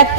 এত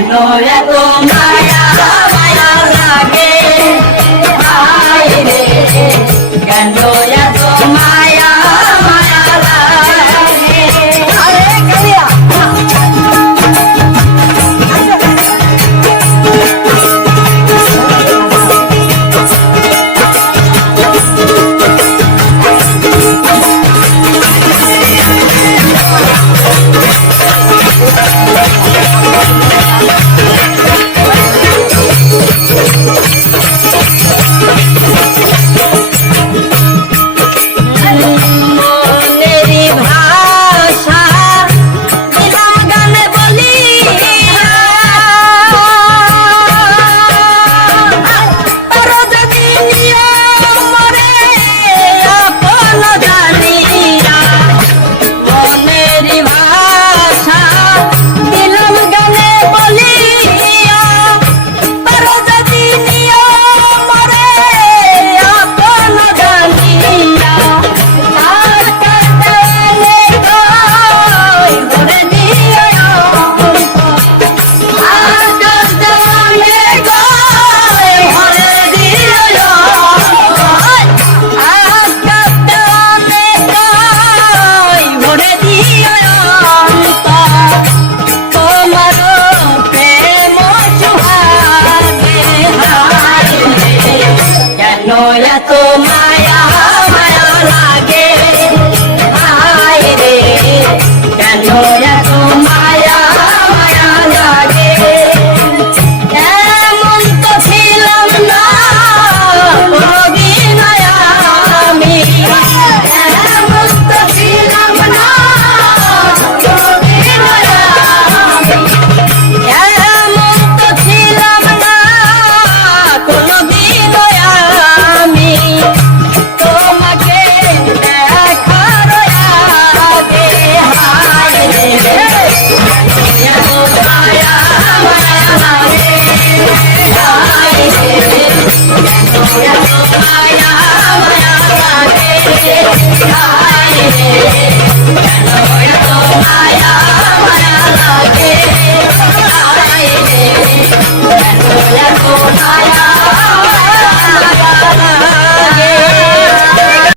কেন এত